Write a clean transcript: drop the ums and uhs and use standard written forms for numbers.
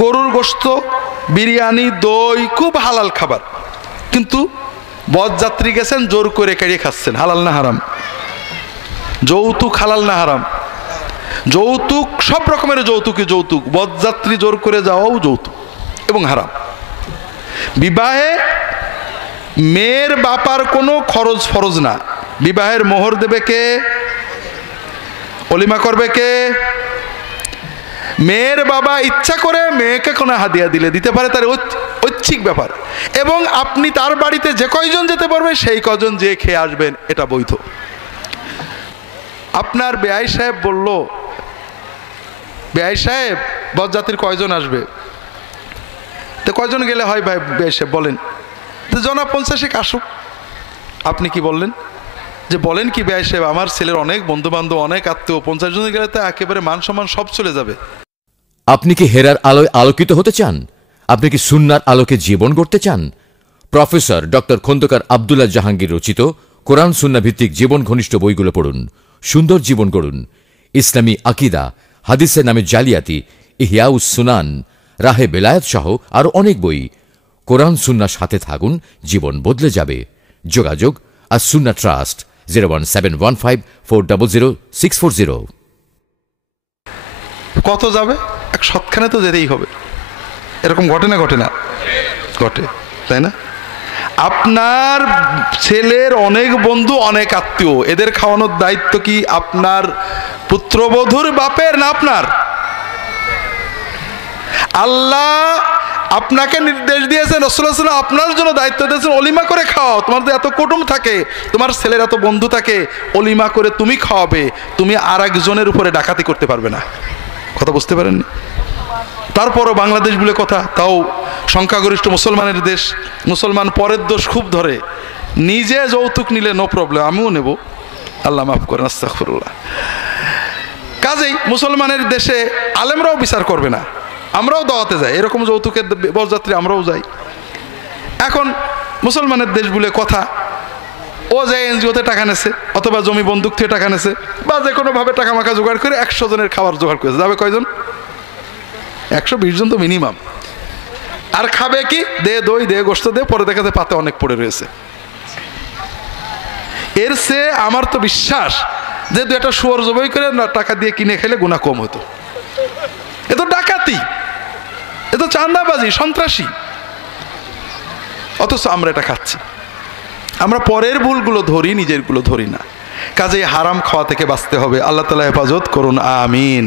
গরুর গোশত, বিরিয়ানি, দই খুব হালাল খাবার, কিন্তু বরযাত্রী গেছেন জোর করে কেড়ে খাচ্ছেন। হালাল না হারাম? যৌতুক হালাল না হারাম? যৌতুক, সব রকমের যৌতুকই যৌতুক, বরযাত্রী জোর করে যাওয়াও যৌতুক এবং হারাম। বিবাহে মেয়ের বাপার কোনো খরচ ফরজ না। বিবাহের মোহর দেবে কে? অলিমা করবে কে? মেয়ের বাবা ইচ্ছা করে মেয়েকে কোনো হাদিয়া দিলে দিতে পারে, তার ঐচ্ছিক ব্যাপার, এবং আপনি তার বাড়িতে যে কয়জন যেতে পারবে সেই কয়জন যে খেয়ে আসবেন, এটা বৈধ। আপনার বেআই সাহেব বলল, বেআই সাহেব বরযাত্রীর কয়জন আসবে? তো কয়জন গেলে হয় ভাই বেআই সাহেব বলেন? তো জনা 50 আসুক। আপনি কি বললেন? যে বলেন কি বেআই সাহেব, আমার ছেলের অনেক বন্ধু বান্ধব, অনেক আত্মীয়, 50 জন গেলে তো একেবারে মান সম্মান সব চলে যাবে। আপনি কি হেরার আলোয় আলোকিত হতে চান? আপনি কি সুন্নার আলোকে জীবন গড়তে চান? প্রফেসর ডক্টর খন্দকার আব্দুল্লাহ জাহাঙ্গীর রচিত কোরআন সুন্নাহ ভিত্তিক জীবন ঘনিষ্ঠ বইগুলো পড়ুন, সুন্দর জীবন গড়ুন। ইসলামী আকিদা, হাদিসের নামে জালিয়াতি, ইহয়াউস সুনান, রাহে বেলায়েত সহ আরো অনেক বই। কোরআন সুন্নাহর সাথে থাকুন, জীবন বদলে যাবে। যোগাযোগ আর সুন্নাহ ট্রাস্ট 01715400640। কত যাবে? 100 তো যেতেই হবে। এরকম ঘটে না? ঘটে না? ঘটে, তাই না? আপনার ছেলের অনেক বন্ধু, অনেক আত্মীয়, এদের খাওয়ানোর দায়িত্ব কি আপনার পুত্রবধূর বাপের না আপনার? আল্লাহ আপনাকে নির্দেশ দিয়েছেন, রাসূলুল্লাহ সাল্লাল্লাহু আলাইহি ওয়াসাল্লাম আপনার জন্য দায়িত্ব দিয়েছেন, অলিমা করে খাওয়াও। তোমার এত কুটুম থাকে, তোমার ছেলের এত বন্ধু থাকে, অলিমা করে তুমি খাওয়াবে। তুমি আর একজনের উপরে ডাকাতি করতে পারবে না। কথা বুঝতে পারেননি? তারপরও বাংলাদেশ বলে কথা, তাও সংখ্যাগরিষ্ঠ মুসলমানের দেশ, মুসলমান পরের দোষ খুব ধরে, নিজে যৌতুক নিলে নো প্রবলেম, আমিও নেব, আল্লাহ মাফ করেন, আস্তাগফিরুল্লাহ। কাজেই মুসলমানের দেশে আলেমরাও বিচার করবে না, আমরাও দাওয়াতে যাই, এরকম যৌতুকের বরযাত্রী আমরাও যাই। এখন মুসলমানের দেশ বলে কথা, ও যে এনজিওতে টাকা নেছে, অথবা জমি বন্দুক থেকে টাকা নেছে, বা যে কোনোভাবে টাকা মাখা জোগাড় করে 100 জনের খাবার জোগাড় করেছে, যাবে কয়জন? 120 জন তো মিনিমাম। আর খাবে কি? দে দই, দে গোশত, দে, পরে দেখাতে পাতে অনেক পড়ে রয়েছে। এর সে আমার তো বিশ্বাস যে 2টা শুয়োর জবাই করে না টাকা দিয়ে কিনে খেলে গুনাহ কম হতো। এ তো ডাকাতি, এ তো চাঁদাবাজি, সন্ত্রাসী, অথচ আমরা এটা খাচ্ছি। আমরা পরের ভুলগুলো ধরি, নিজের গুলো ধরি না। কাজেই হারাম খাওয়া থেকে বাঁচতে হবে। আল্লাহ তাআলা হেফাজত করুন, আমিন।